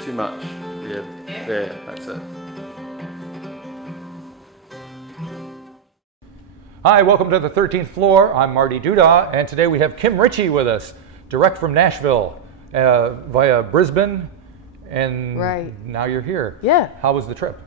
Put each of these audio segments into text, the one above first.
Too much. Yeah, there, that's it. Hi, welcome to the 13th floor. I'm Marty Duda, and today we have Kim Richey with us, direct from Nashville, via Brisbane, and now you're here. Yeah. How was the trip?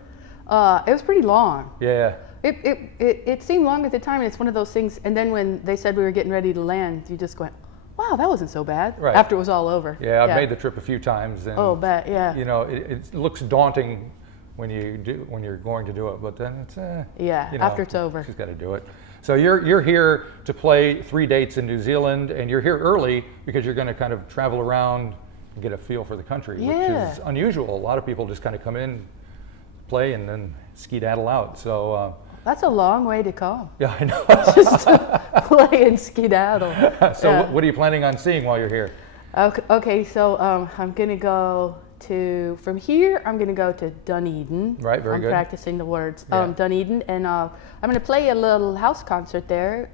It was pretty long. Yeah. It seemed long at the time, and it's one of those things, and then when they said we were getting ready to land, you just went, wow, that wasn't so bad, right. After it was all over. Yeah, I've made the trip a few times, and yeah. You know, it looks daunting when you're going to do it, but then it's after it's over. She's got to do it. So you're here to play 3 dates in New Zealand, and you're here early because you're going to kind of travel around and get a feel for the country, which is unusual. A lot of people just kind of come in, play, and then skedaddle out. So that's a long way to come. Yeah, I know. Just to play and skedaddle. So what are you planning on seeing while you're here? Okay, so I'm going to go from here, I'm going to go to Dunedin. Right, very good. I'm practicing the words. Yeah. Dunedin, and I'm going to play a little house concert there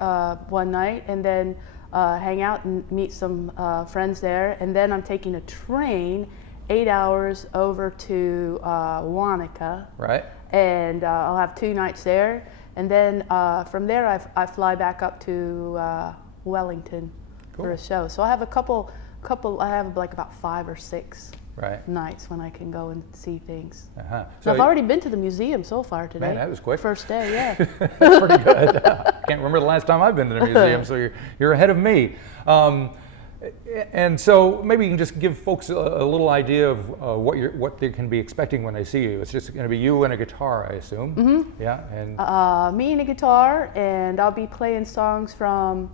one night, and then hang out and meet some friends there. And then I'm taking a train 8 hours over to Wanaka. Right. And I'll have 2 nights there. And then from there, I fly back up to Wellington for a show. So I have I have like about 5 or 6 nights when I can go and see things. So I've already been to the museum so far today. Man, that was quick. First day, yeah. That's pretty good. Can't remember the last time I've been to the museum, so you're ahead of me. And so maybe you can just give folks a little idea of what they can be expecting when they see you. It's just going to be you and a guitar, I assume. Mm-hmm. Yeah, and me and a guitar, and I'll be playing songs from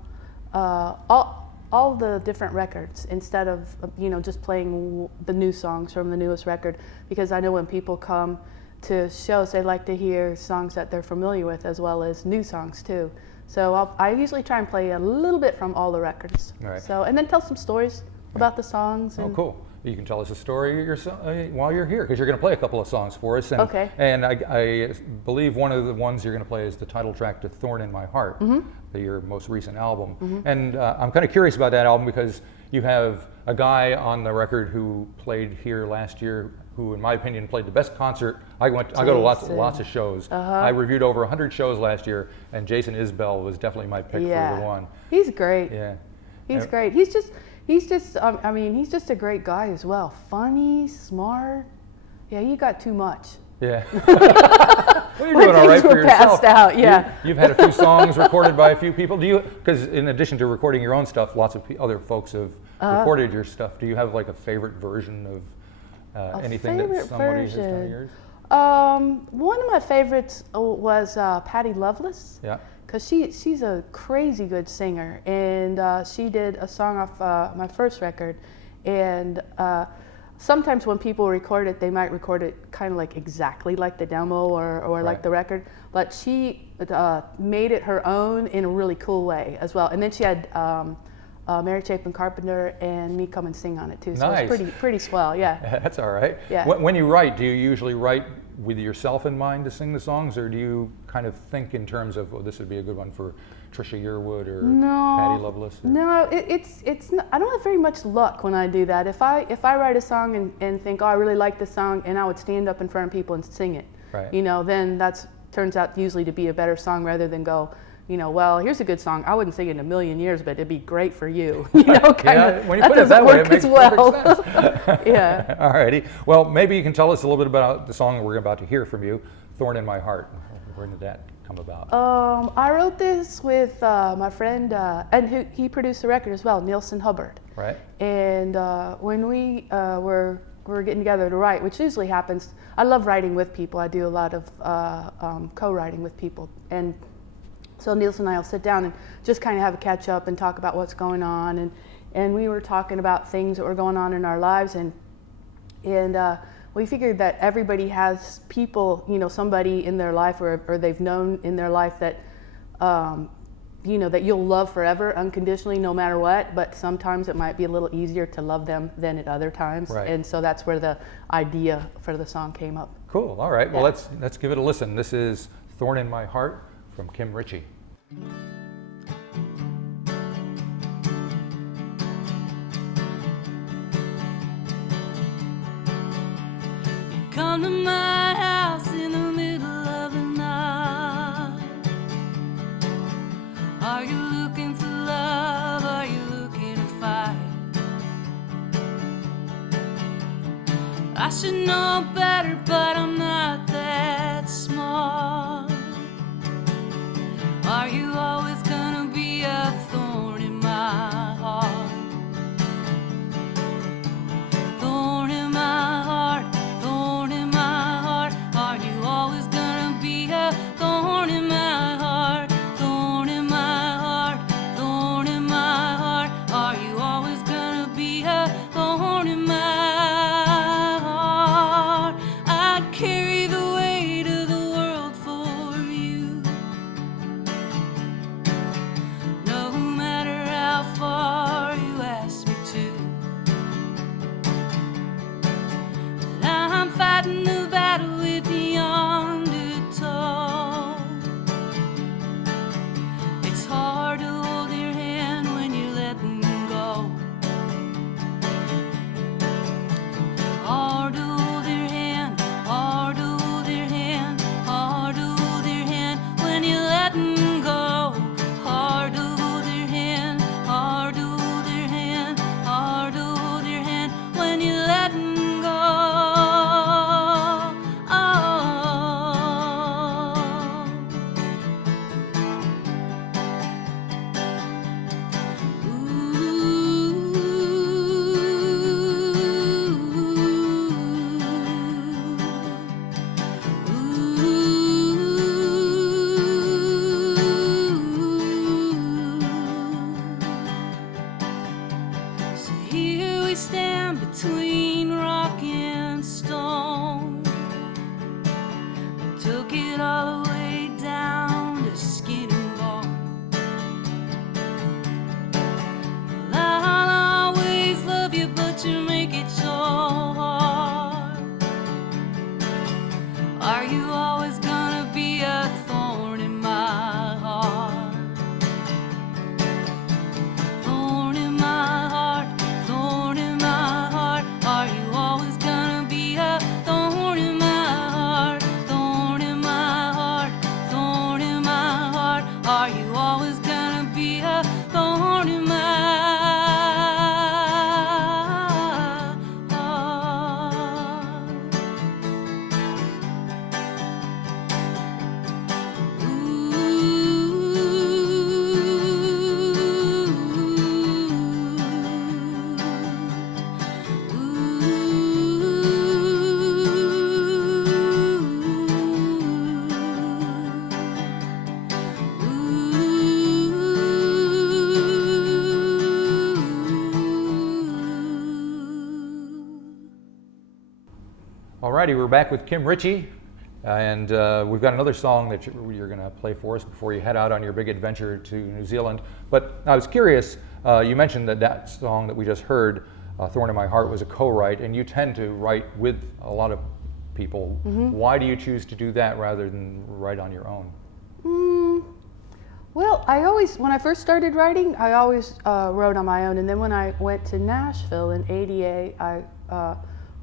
all the different records instead of just playing the new songs from the newest record, because I know when people come to shows they like to hear songs that they're familiar with as well as new songs too. So I usually try and play a little bit from all the records. Right. So and then tell some stories about the songs. Oh, cool. You can tell us a story while you're here, because you're going to play a couple of songs for us. And, okay. And I believe one of the ones you're going to play is the title track to Thorn in My Heart, your most recent album. Mm-hmm. And I'm kind of curious about that album because you have a guy on the record who played here last year who, in my opinion, played the best concert. I go to lots of shows. I reviewed over 100 shows last year, and Jason Isbell was definitely my pick for the one. He's great. Yeah. He's great. He's just he's just a great guy as well. Funny, smart. Yeah, you got too much. Yeah. Well, you're doing all right for yourself. Passed out, yeah. You've had a few songs recorded by a few people. Do you? Because in addition to recording your own stuff, lots of other folks have recorded your stuff. Do you have like a favorite version of anything that somebody has done of yours? One of my favorites was Patti Loveless. Yeah. Because she's a crazy good singer, and she did a song off my first record, and sometimes when people record it, they might record it kind of like exactly like the demo or like the record, but she made it her own in a really cool way as well. And then she had Mary Chapin Carpenter and me come and sing on it too. So nice. It's pretty swell, yeah. That's all right. Yeah. When you write, do you usually write with yourself in mind to sing the songs, or do you kind of think in terms of, this would be a good one for Trisha Yearwood or Patti Loveless? Or? No, it's not, I don't have very much luck when I do that. If I write a song and think, I really like this song, and I would stand up in front of people and sing it, then that turns out usually to be a better song rather than go, well, here's a good song. I wouldn't sing it in a million years, but it'd be great for you. When you put it that way, it makes perfect sense. Yeah. All righty. Well, maybe you can tell us a little bit about the song we're about to hear from you, "Thorn in My Heart." Where did that come about? I wrote this with my friend, and he produced the record as well, Nielsen Hubbard. Right. And when we were getting together to write, which usually happens, I love writing with people. I do a lot of co-writing with people, and so Nielsen and I will sit down and just kind of have a catch up and talk about what's going on, and we were talking about things that were going on in our lives, and we figured that everybody has people, somebody in their life or they've known in their life that that you'll love forever unconditionally no matter what, but sometimes it might be a little easier to love them than at other times. Right. And so that's where the idea for the song came up. Cool. All right. Well, let's give it a listen. This is "Thorn in My Heart" from Kim Richey. come to my house in the middle of the night. Are you looking for love? Are you looking to fight? I should know better, but I'm not that smart. Are you always gonna be a thorn in my heart? Thorn in my heart, thorn in my heart. Are you always gonna be a thorn in my heart? Thorn in my heart, thorn in my heart. Are you always gonna be a thorn in my heart? I'd carry the weight of the world for you, no matter how far you ask me to. But I'm fighting the battle with the undertow. It's hard to hold your hand when you're letting go. Hard to hold your hand, hard to hold your hand, hard to hold your hand when you're letting go. Hard to hold your hand, hard to hold your hand, hard to hold your hand when you're letting go. So here we stand between rock and stone. I took it all the way down to skin and bone. Well, I'll always love you, but you make it so hard. Are you always gonna be a thorn in my heart? Thorn in my heart, thorn in my heart. Are you always gonna be a thorn in my heart? Thorn in my heart, thorn in my heart. Are you always gonna be a thorn in my heart? Alrighty, we're back with Kim Richey, and we've got another song that you're going to play for us before you head out on your big adventure to New Zealand. But I was curious, you mentioned that song that we just heard, Thorn in My Heart, was a co-write, and you tend to write with a lot of people. Why do you choose to do that rather than write on your own? Well, when I first started writing, I always wrote on my own. And then when I went to Nashville in '88, I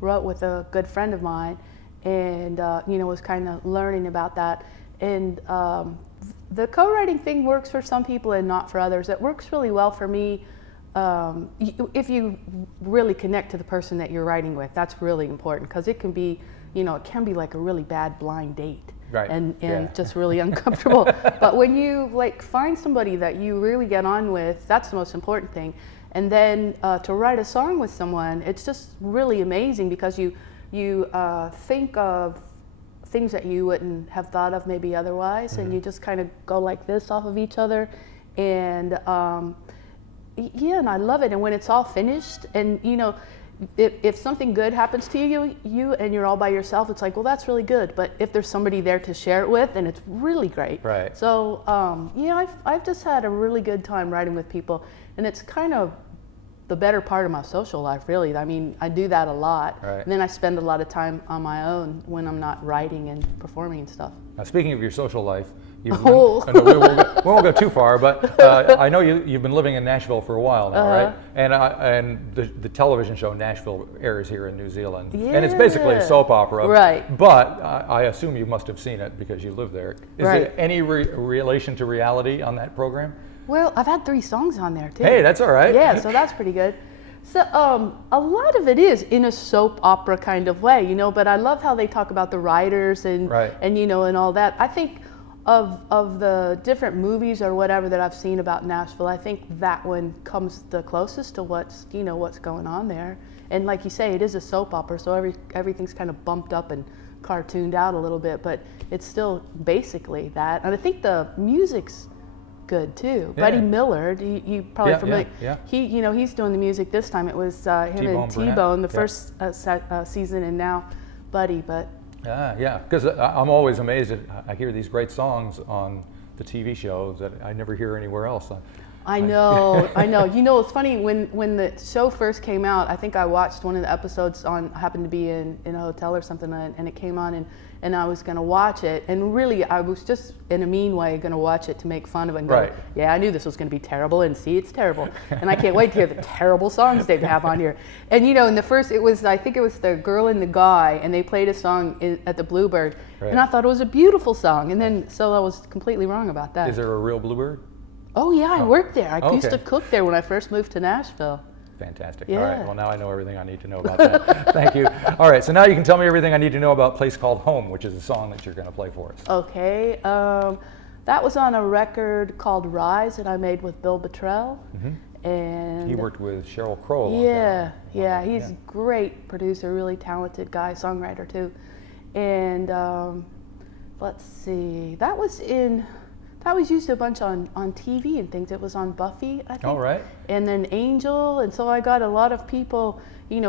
wrote with a good friend of mine, and was kind of learning about that. And the co-writing thing works for some people and not for others. It works really well for me if you really connect to the person that you're writing with. That's really important, because it can be, it can be like a really bad blind date. Right. And just really uncomfortable. But when you find somebody that you really get on with, that's the most important thing. And then to write a song with someone, it's just really amazing, because you think of things that you wouldn't have thought of maybe otherwise, and you just kind of go like this off of each other. And and I love it. And when it's all finished, and if something good happens to you and you're all by yourself, it's like, well, that's really good. But if there's somebody there to share it with, then it's really great. Right. So I've just had a really good time writing with people, and it's kind of the better part of my social life, really. I mean, I do that a lot. Right. And then I spend a lot of time on my own when I'm not writing and performing and stuff. Now, speaking of your social life, No, we won't go too far, but I know you've been living in Nashville for a while now, right? And the television show Nashville airs here in New Zealand, and it's basically a soap opera, right? But I assume you must have seen it because you live there. Is there any relation to reality on that program? Well, I've had 3 songs on there too. Hey, that's all right. Yeah, so that's pretty good. So a lot of it is in a soap opera kind of way, you know, but I love how they talk about the writers and you know, and all that. I think of the different movies or whatever that I've seen about Nashville, I think that one comes the closest to what's going on there. And like you say, it is a soap opera, so everything's kind of bumped up and cartooned out a little bit, but it's still basically that. And I think the music's good too. Yeah. Buddy Millard, you probably familiar. Yeah. He's doing the music this time. It was him and T-Bone the first season, and now Buddy. But yeah, because I'm always amazed I hear these great songs on the TV shows that I never hear anywhere else. I know. You know, it's funny when the show first came out. I think I watched one of the episodes happened to be in a hotel or something, and it came on, and I was going to watch it, and really I was just in a mean way going to watch it to make fun of it and go, yeah, I knew this was going to be terrible, and see, it's terrible, and I can't wait to hear the terrible songs they have on here. And you know, in the first, I think it was the girl and the guy, and they played a song at the Bluebird, and I thought it was a beautiful song, and then so I was completely wrong about that. Is there a real Bluebird? Oh yeah, I worked there. I used to cook there when I first moved to Nashville. Fantastic. Yeah. All right, well now I know everything I need to know about that. Thank you. All right, so now you can tell me everything I need to know about a Place Called Home, which is a song that you're going to play for us. Okay, that was on a record called Rise that I made with Bill Bottrell. Mm-hmm. And he worked with Sheryl Crow a long time. Yeah, he's a great producer, really talented guy, songwriter too. And let's see, that was used a bunch on TV and things. It was on Buffy, I think. Oh, right. And then Angel, and so I got a lot of people,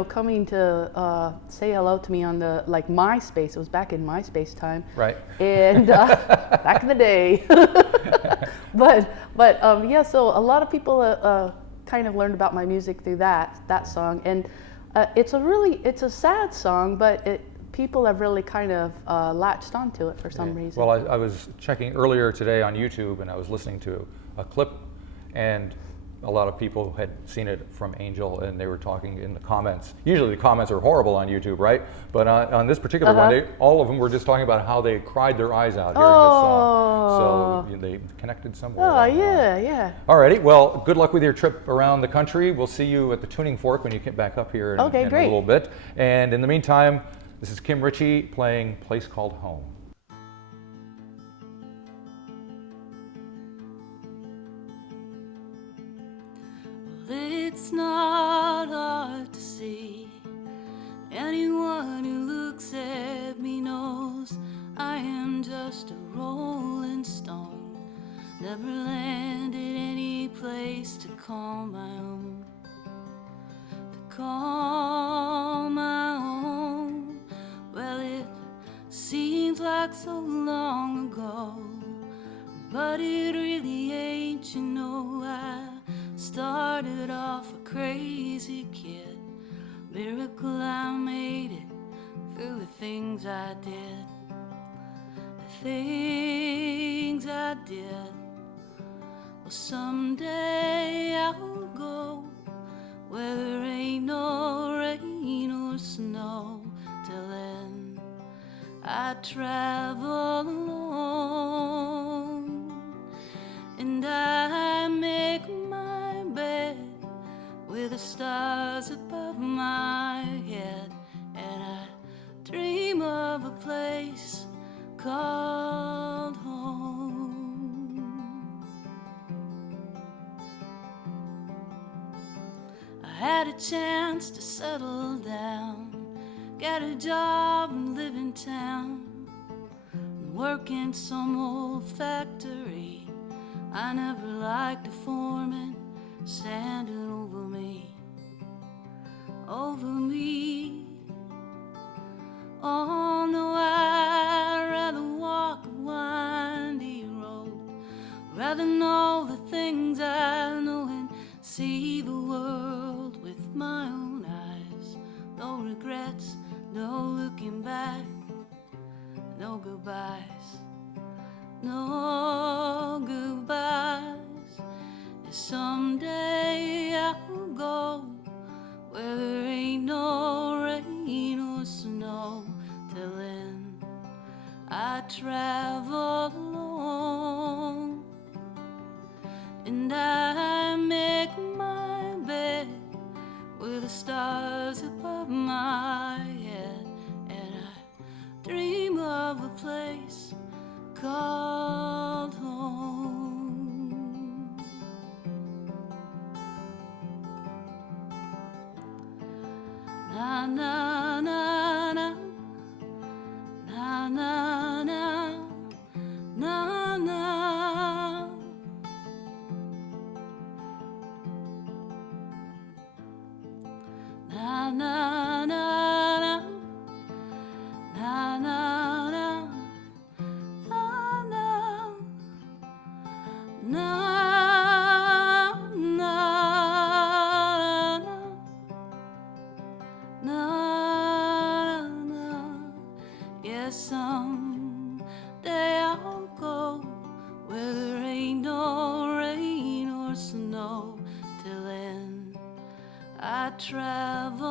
coming to say hello to me on the MySpace. It was back in MySpace time. Right. And back in the day. but yeah, so a lot of people kind of learned about my music through that song, and it's a sad song, but people have really kind of latched onto it for some reason. Well, I was checking earlier today on YouTube, and I was listening to a clip, and a lot of people had seen it from Angel, and they were talking in the comments. Usually the comments are horrible on YouTube, right? But on this particular one, all of them were just talking about how they cried their eyes out hearing this song. So they connected somewhere. Oh, yeah. Alrighty, well, good luck with your trip around the country. We'll see you at the Tuning Fork when you get back up here in a little bit. And in the meantime, this is Kim Richey playing Place Called Home. Well, it's not hard to see. Anyone who looks at me knows I am just a rolling stone. Never landed any place to call my own. To call my own. Well, it seems like so long ago, but it really ain't, I started off a crazy kid. Miracle I made it through the things I did. The things I did. Well, someday I'll go where there ain't no rain or snow. Till then I travel alone, and I make my bed with the stars above my head, and I dream of a place called home. I had a chance to settle down, get a job and live in town, and work in some old factory. I never liked a foreman standing over me. Oh no, I'd rather walk a windy road, rather know the things I know and see the world with my own eyes. No regrets, no looking back, no goodbyes. no goodbyes. Someday I'll go where there ain't no rain or snow. Till then I travel alone, and I make my bed with the stars above my head, and I dream of a place called home. Na na na na, na na na, na na. Na na na na, na na na, na na, na na, na na. Yes, someday I'll go where there ain't no rain or snow. Till then I travel